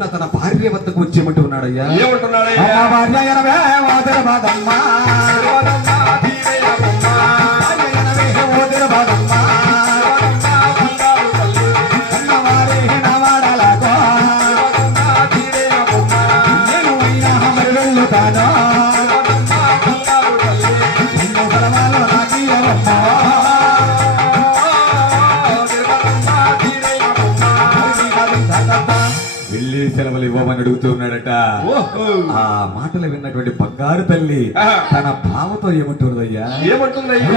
పరుగున తన భార్య వద్దకు వచ్చేమంటూ ఉన్నాడయ్యా. ఏమంటున్నాడయ్యా? వెళ్ళి సెలవులు ఇవ్వమని అడుగుతూ ఉన్నాడట. ఆ మాటలు విన్నటువంటి బంగారు తల్లి తన భావతో ఏమంటున్నదయ్యా? ఏమంటుందయ్యా?